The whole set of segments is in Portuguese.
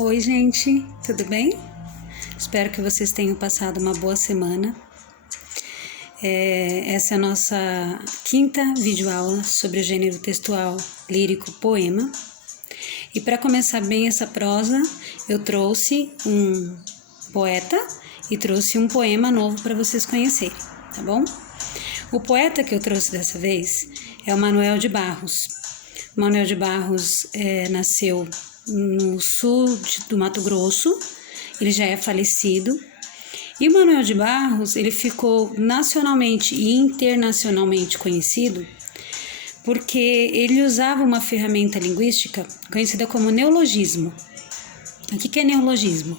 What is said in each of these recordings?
Oi, gente, tudo bem? Espero que vocês tenham passado uma boa semana. Essa é a nossa quinta videoaula sobre o gênero textual lírico poema. E para começar bem essa prosa, eu trouxe um poeta e trouxe um poema novo para vocês conhecerem, tá bom? O poeta que eu trouxe dessa vez é o Manuel de Barros. Manuel de Barros nasceu no sul do Mato Grosso, ele já é falecido. E o Manuel de Barros, ele ficou nacionalmente e internacionalmente conhecido porque ele usava uma ferramenta linguística conhecida como neologismo. O que é neologismo?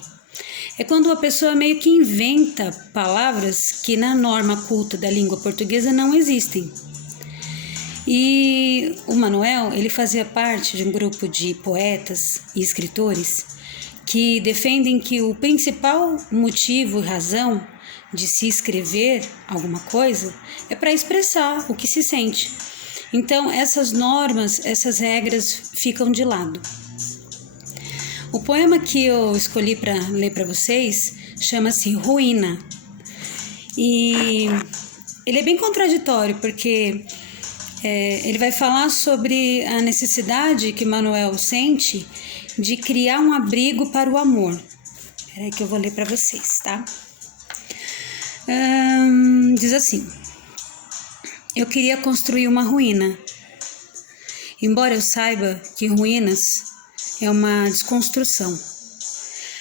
É quando a pessoa meio que inventa palavras que na norma culta da língua portuguesa não existem. E o Manuel, ele fazia parte de um grupo de poetas e escritores que defendem que o principal motivo e razão de se escrever alguma coisa é para expressar o que se sente. Então, essas normas, essas regras ficam de lado. O poema que eu escolhi para ler para vocês chama-se Ruína. E ele é bem contraditório, porque ele vai falar sobre a necessidade que Manuel sente de criar um abrigo para o amor. Espera aí que eu vou ler para vocês, tá? Diz assim: eu queria construir uma ruína, embora eu saiba que ruínas é uma desconstrução.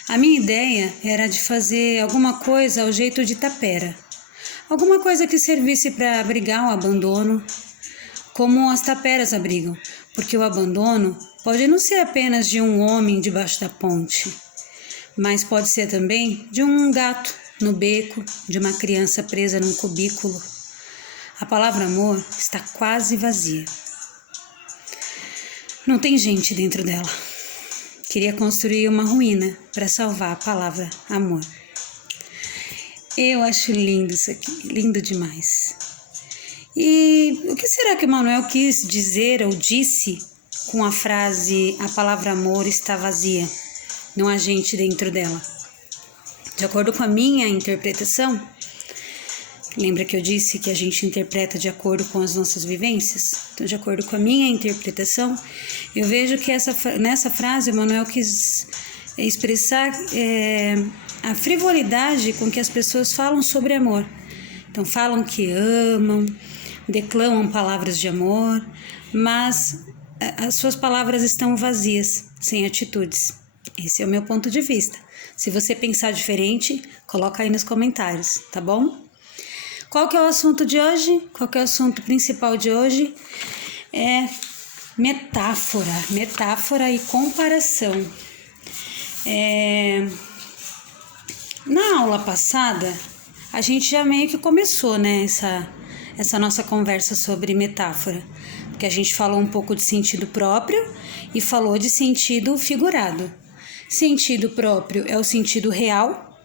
A minha ideia era de fazer alguma coisa ao jeito de tapera, alguma coisa que servisse para abrigar o abandono, como as taperas abrigam, porque o abandono pode não ser apenas de um homem debaixo da ponte, mas pode ser também de um gato no beco, de uma criança presa num cubículo. A palavra amor está quase vazia. Não tem gente dentro dela. Queria construir uma ruína para salvar a palavra amor. Eu acho lindo isso aqui, lindo demais. E o que será que Manuel quis dizer ou disse com a frase a palavra amor está vazia, não há gente dentro dela? De acordo com a minha interpretação, lembra que eu disse que a gente interpreta de acordo com as nossas vivências? Então, de acordo com a minha interpretação, eu vejo que nessa frase Manuel quis expressar a frivolidade com que as pessoas falam sobre amor. Então, falam que amam, declamam palavras de amor, mas as suas palavras estão vazias, sem atitudes. Esse é o meu ponto de vista. Se você pensar diferente, coloca aí nos comentários, tá bom? Qual que é o assunto de hoje? Qual que é o assunto principal de hoje? É metáfora e comparação. Na aula passada, a gente já meio que começou, né, essa nossa conversa sobre metáfora, porque a gente falou um pouco de sentido próprio e falou de sentido figurado. Sentido próprio é o sentido real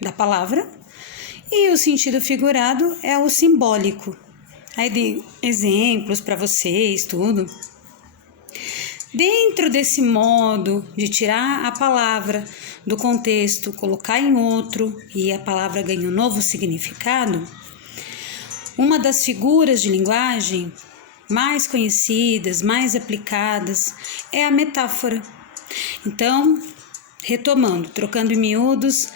da palavra e o sentido figurado é o simbólico. Aí dei exemplos para vocês, tudo. Dentro desse modo de tirar a palavra do contexto, colocar em outro e a palavra ganha um novo significado, uma das figuras de linguagem mais conhecidas, mais aplicadas, é a metáfora. Então, retomando, trocando em miúdos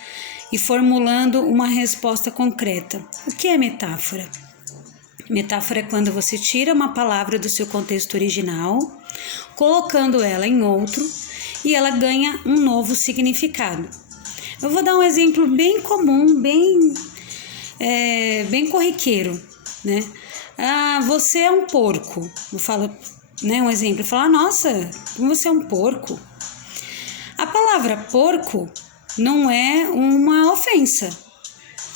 e formulando uma resposta concreta. O que é metáfora? Metáfora é quando você tira uma palavra do seu contexto original, colocando ela em outro e ela ganha um novo significado. Eu vou dar um exemplo bem comum, bem corriqueiro, né? Você é um porco. Eu falo, né, um exemplo, eu falo, nossa, você é um porco. A palavra porco não é uma ofensa.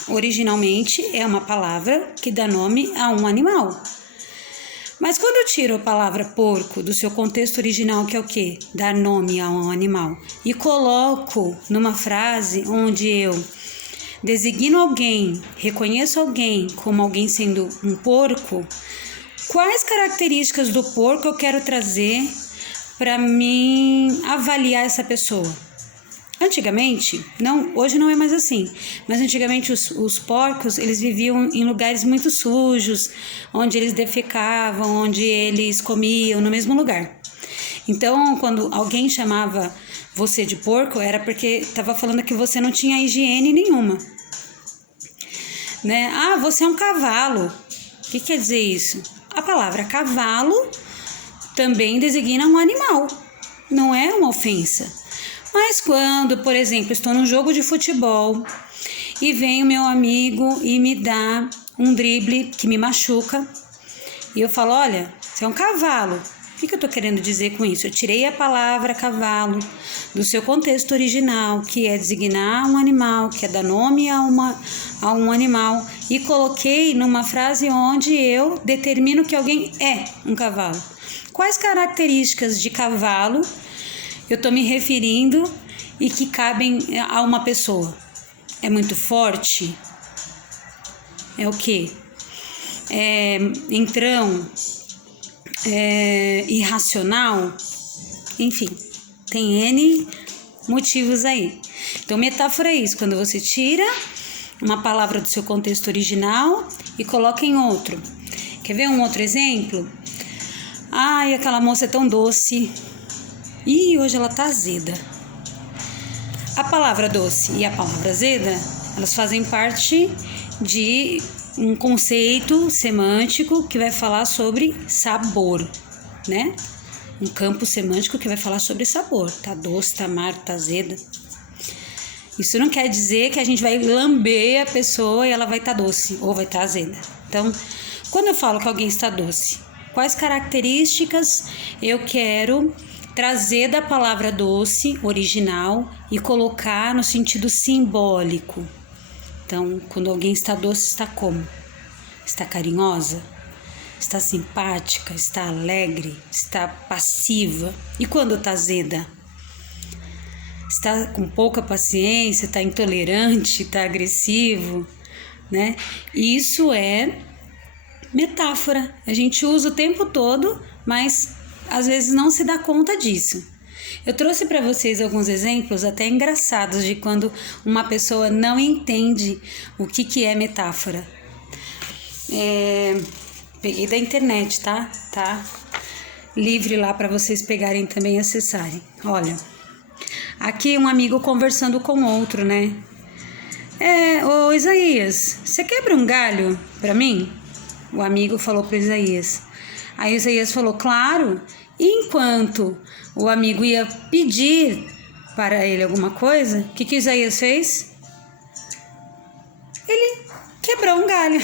Originalmente é uma palavra que dá nome a um animal. Mas quando eu tiro a palavra porco do seu contexto original, que é o quê? Dar nome a um animal, e coloco numa frase onde eu designo alguém, reconheço alguém como alguém sendo um porco, quais características do porco eu quero trazer para mim avaliar essa pessoa? Antigamente, não, hoje não é mais assim, mas antigamente os porcos, eles viviam em lugares muito sujos, onde eles defecavam, onde eles comiam, no mesmo lugar. Então, quando alguém chamava você de porco, era porque estava falando que você não tinha higiene nenhuma. Né? Ah, você é um cavalo. O que quer dizer isso? A palavra cavalo também designa um animal, não é uma ofensa. Mas quando, por exemplo, estou num jogo de futebol e vem o meu amigo e me dá um drible que me machuca, e eu falo, olha, você é um cavalo. O que eu estou querendo dizer com isso? Eu tirei a palavra cavalo do seu contexto original, que é designar um animal, que é dar nome a um animal, e coloquei numa frase onde eu determino que alguém é um cavalo. Quais características de cavalo eu estou me referindo e que cabem a uma pessoa? É muito forte? É o quê? É entrão? É irracional? Enfim, tem N motivos aí. Então, metáfora é isso, quando você tira uma palavra do seu contexto original e coloca em outro. Quer ver um outro exemplo? Ai, aquela moça é tão doce. Ih, hoje ela tá azeda. A palavra doce e a palavra azeda, elas fazem parte de um conceito semântico que vai falar sobre sabor, né? Um campo semântico que vai falar sobre sabor. Tá doce, tá amargo, tá azeda. Isso não quer dizer que a gente vai lamber a pessoa e ela vai estar doce ou vai estar azeda. Então, quando eu falo que alguém está doce, quais características eu quero trazer da palavra doce, original, e colocar no sentido simbólico? Então, quando alguém está doce, está como? Está carinhosa? Está simpática? Está alegre? Está passiva? E quando está azeda? Está com pouca paciência? Está intolerante? Está agressivo? Né? Isso é metáfora. A gente usa o tempo todo, mas às vezes não se dá conta disso. Eu trouxe para vocês alguns exemplos até engraçados de quando uma pessoa não entende o que é metáfora. Peguei da internet, tá? Livre lá para vocês pegarem também e acessarem. Olha, aqui um amigo conversando com outro, né? Ô Isaías, você quebra um galho para mim? O amigo falou para Isaías. Aí Isaías falou, claro. E enquanto o amigo ia pedir para ele alguma coisa, o que Isaías fez? Ele quebrou um galho.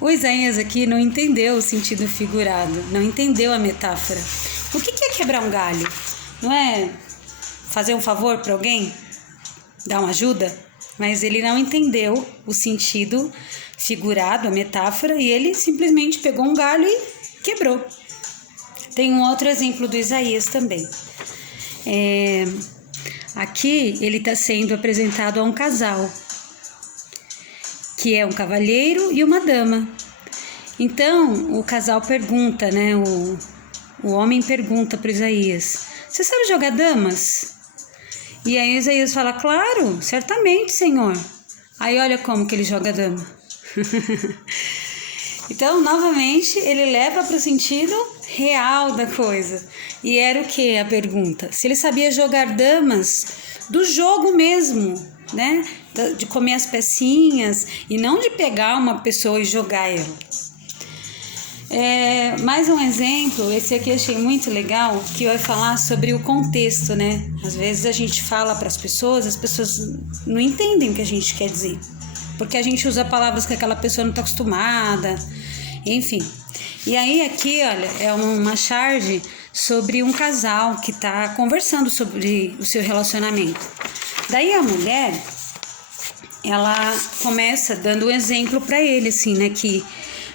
O Isaías aqui não entendeu o sentido figurado, não entendeu a metáfora. O que é quebrar um galho? Não é fazer um favor para alguém? Dar uma ajuda? Mas ele não entendeu o sentido figurado, a metáfora, e ele simplesmente pegou um galho e quebrou. Tem um outro exemplo do Isaías também. Aqui ele está sendo apresentado a um casal, que é um cavalheiro e uma dama. Então, o casal pergunta, né? O homem pergunta para Isaías, você sabe jogar damas? E aí Isaías fala, claro, certamente, senhor. Aí olha como que ele joga dama. Então, novamente, ele leva para o sentido real da coisa. E era o que a pergunta? Se ele sabia jogar damas do jogo mesmo, né? De comer as pecinhas e não de pegar uma pessoa e jogar ela. Mais um exemplo, esse aqui eu achei muito legal, que vai falar sobre o contexto, né? Às vezes a gente fala para as pessoas não entendem o que a gente quer dizer, porque a gente usa palavras que aquela pessoa não está acostumada, enfim. E aí aqui, olha, é uma charge sobre um casal que está conversando sobre o seu relacionamento. Daí a mulher, ela começa dando um exemplo para ele, assim, né, que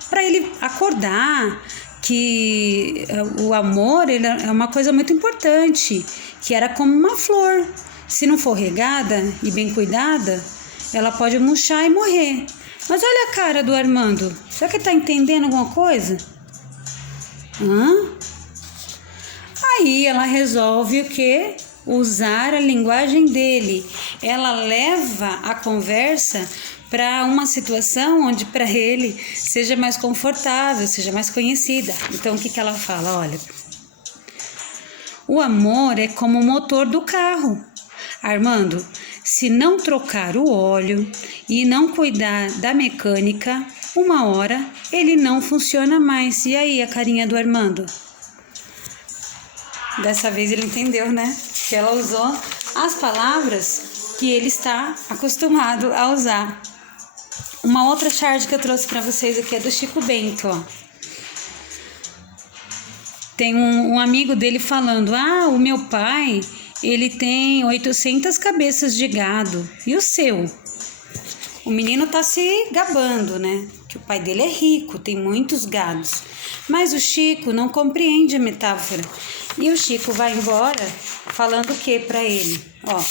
para ele acordar que o amor ele é uma coisa muito importante, que era como uma flor. Se não for regada e bem cuidada, ela pode murchar e morrer. Mas olha a cara do Armando. Será que ele tá entendendo alguma coisa? Aí ela resolve o quê? usar a linguagem dele. Ela leva a conversa para uma situação onde para ele seja mais confortável, seja mais conhecida. Então, o que ela fala? Olha, o amor é como o motor do carro. Armando, se não trocar o óleo e não cuidar da mecânica, uma hora ele não funciona mais. E aí, a carinha do Armando? Dessa vez ele entendeu, né? Que ela usou as palavras que ele está acostumado a usar. Uma outra charge que eu trouxe para vocês aqui é do Chico Bento, ó. Tem um amigo dele falando: o meu pai, ele tem 800 cabeças de gado. E o seu? O menino tá se gabando, né? Que o pai dele é rico, tem muitos gados. Mas o Chico não compreende a metáfora. E o Chico vai embora falando o que para ele? Ó,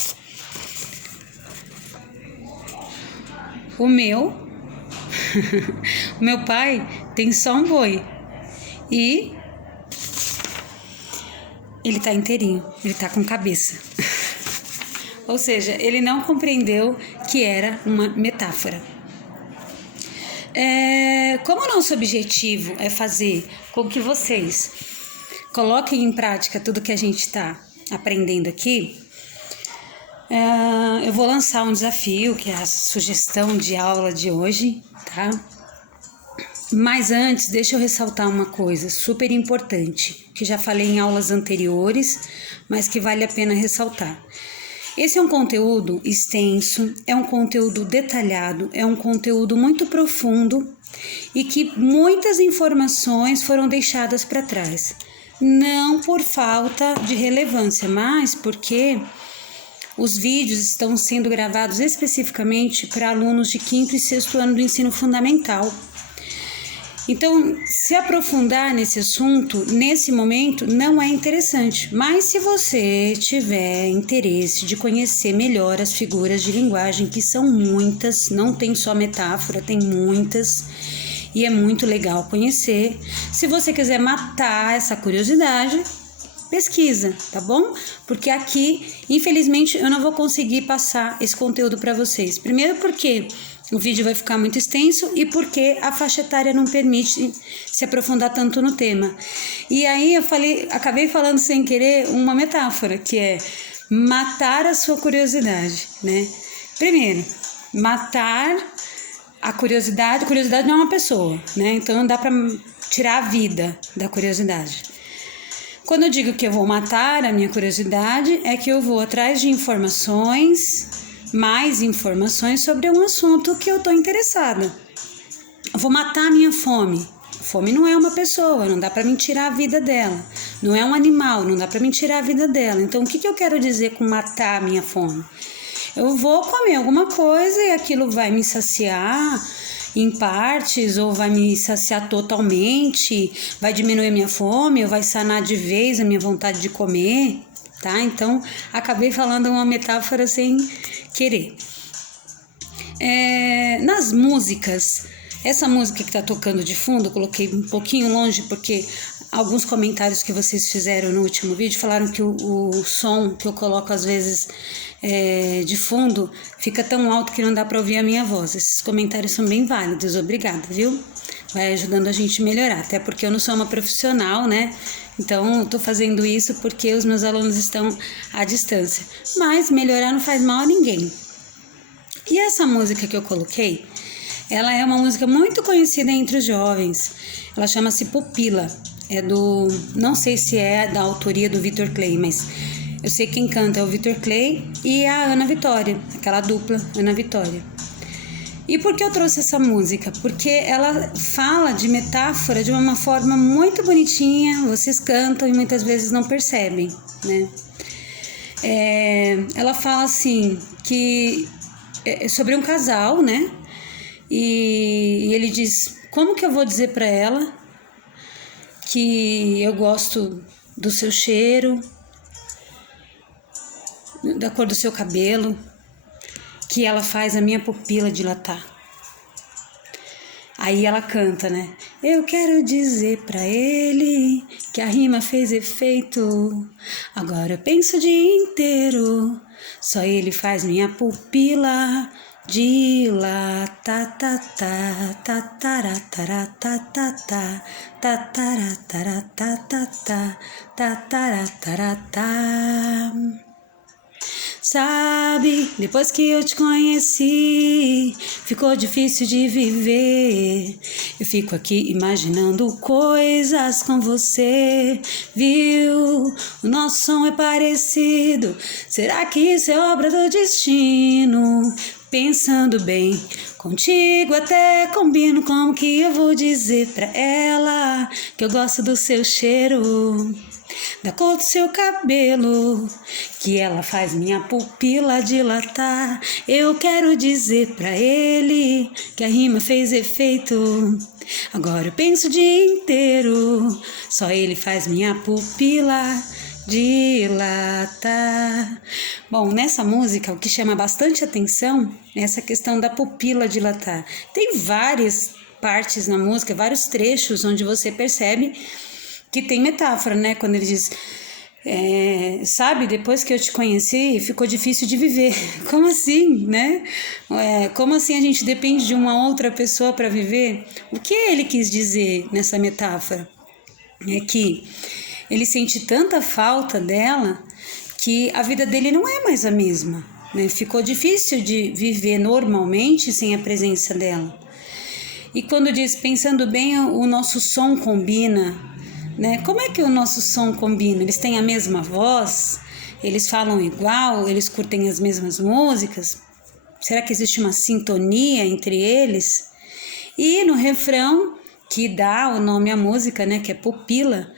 o meu pai tem só um boi e ele tá inteirinho, ele tá com cabeça. Ou seja, ele não compreendeu que era uma metáfora. Como o nosso objetivo é fazer com que vocês coloquem em prática tudo que a gente está aprendendo aqui, eu vou lançar um desafio, que é a sugestão de aula de hoje, tá? Mas antes, deixa eu ressaltar uma coisa super importante, que já falei em aulas anteriores, mas que vale a pena ressaltar. Esse é um conteúdo extenso, é um conteúdo detalhado, é um conteúdo muito profundo e que muitas informações foram deixadas para trás. Não por falta de relevância, mas porque os vídeos estão sendo gravados especificamente para alunos de 5º e 6º ano do ensino fundamental. Então, se aprofundar nesse assunto, nesse momento, não é interessante. Mas se você tiver interesse de conhecer melhor as figuras de linguagem, que são muitas, não tem só metáfora, tem muitas, e é muito legal conhecer. Se você quiser matar essa curiosidade, pesquisa, tá bom? Porque aqui, infelizmente, eu não vou conseguir passar esse conteúdo para vocês. Primeiro porque o vídeo vai ficar muito extenso e porque a faixa etária não permite se aprofundar tanto no tema. E aí acabei falando sem querer uma metáfora, que é matar a sua curiosidade, né? Primeiro, matar a curiosidade. Curiosidade não é uma pessoa, né? Então não dá para tirar a vida da curiosidade. Quando eu digo que eu vou matar a minha curiosidade, é que eu vou atrás de mais informações sobre um assunto que eu estou interessada. Eu vou matar a minha fome. Fome não é uma pessoa, não dá para me tirar a vida dela. Não é um animal, não dá para me tirar a vida dela. Então, o que eu quero dizer com matar a minha fome? Eu vou comer alguma coisa e aquilo vai me saciar em partes ou vai me saciar totalmente, vai diminuir a minha fome ou vai sanar de vez a minha vontade de comer, tá? Então, acabei falando uma metáfora sem querer. Nas músicas, essa música que tá tocando de fundo, eu coloquei um pouquinho longe porque alguns comentários que vocês fizeram no último vídeo falaram que o som que eu coloco às vezes de fundo fica tão alto que não dá para ouvir a minha voz. Esses comentários são bem válidos, obrigada, viu? Vai ajudando a gente a melhorar, até porque eu não sou uma profissional, né? Então, eu tô fazendo isso porque os meus alunos estão à distância. Mas melhorar não faz mal a ninguém. E essa música que eu coloquei, ela é uma música muito conhecida entre os jovens. Ela chama-se Pupila. Não sei se é da autoria do Vitor Clay, mas eu sei quem canta é o Vitor Clay e a Ana Vitória, aquela dupla Ana Vitória. E por que eu trouxe essa música? Porque ela fala de metáfora de uma forma muito bonitinha, vocês cantam e muitas vezes não percebem, né? Ela fala assim, que é sobre um casal, né? E ele diz, como que eu vou dizer para ela que eu gosto do seu cheiro, da cor do seu cabelo, que ela faz a minha pupila dilatar. Aí ela canta, né? Eu quero dizer pra ele que a rima fez efeito. Agora eu penso o dia inteiro, só ele faz minha pupila dilatar. Sabe, depois que eu te conheci, ficou difícil de viver. Eu fico aqui imaginando coisas com você, viu? O nosso som é parecido, será que isso é obra do destino? Pensando bem, contigo até combino, como que eu vou dizer pra ela que eu gosto do seu cheiro, da cor do seu cabelo, que ela faz minha pupila dilatar. Eu quero dizer pra ele que a rima fez efeito. Agora eu penso o dia inteiro, só ele faz minha pupila dilatar. Bom, nessa música o que chama bastante atenção é essa questão da pupila dilatar. Tem várias partes na música, vários trechos onde você percebe que tem metáfora, né? Quando ele diz, sabe, depois que eu te conheci, ficou difícil de viver. Como assim, né? Como assim a gente depende de uma outra pessoa para viver? O que ele quis dizer nessa metáfora? É que ele sente tanta falta dela que a vida dele não é mais a mesma, né? Ficou difícil de viver normalmente sem a presença dela. E quando diz, pensando bem, o nosso som combina, né? Como é que o nosso som combina? Eles têm a mesma voz? Eles falam igual? Eles curtem as mesmas músicas? Será que existe uma sintonia entre eles? E no refrão, que dá o nome à música, né? Que é Pupila,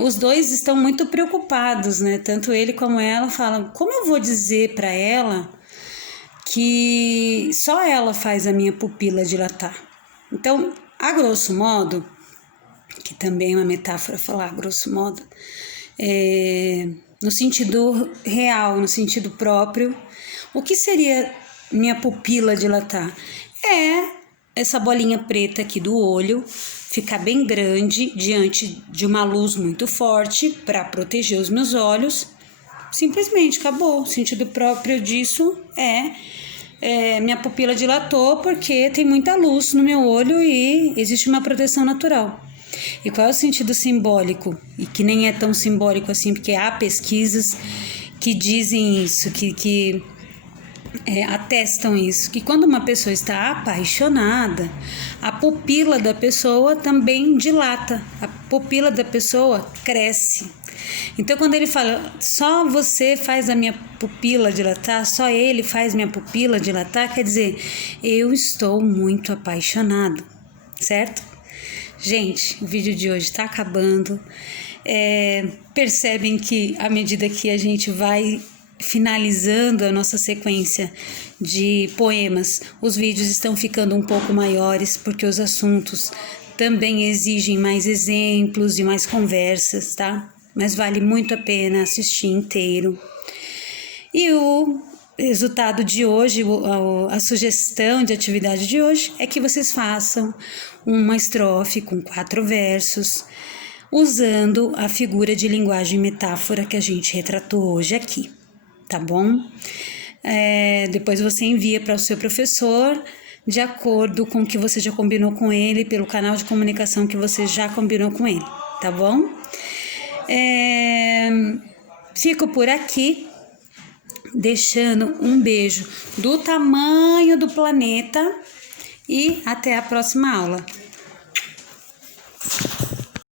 os dois estão muito preocupados, né? Tanto ele como ela falam, como eu vou dizer para ela que só ela faz a minha pupila dilatar? Então, a grosso modo, que também é uma metáfora falar grosso modo, no sentido real, no sentido próprio, o que seria minha pupila dilatar? É essa bolinha preta aqui do olho ficar bem grande diante de uma luz muito forte para proteger os meus olhos. Simplesmente acabou. O sentido próprio disso minha pupila dilatou porque tem muita luz no meu olho e existe uma proteção natural. E qual é o sentido simbólico? E que nem é tão simbólico assim, porque há pesquisas que dizem isso, que atestam isso, que quando uma pessoa está apaixonada, a pupila da pessoa também dilata, a pupila da pessoa cresce. Então, quando ele fala, só você faz a minha pupila dilatar, só ele faz minha pupila dilatar, quer dizer, eu estou muito apaixonado, certo? Gente, o vídeo de hoje está acabando. Percebem que à medida que a gente vai finalizando a nossa sequência de poemas, os vídeos estão ficando um pouco maiores, porque os assuntos também exigem mais exemplos e mais conversas, tá? Mas vale muito a pena assistir inteiro. E o resultado de hoje, a sugestão de atividade de hoje é que vocês façam uma estrofe com 4 versos, usando a figura de linguagem metáfora que a gente retratou hoje aqui, tá bom? Depois você envia para o seu professor, de acordo com o que você já combinou com ele, pelo canal de comunicação que você já combinou com ele, tá bom? Fico por aqui, deixando um beijo do tamanho do planeta e até a próxima aula.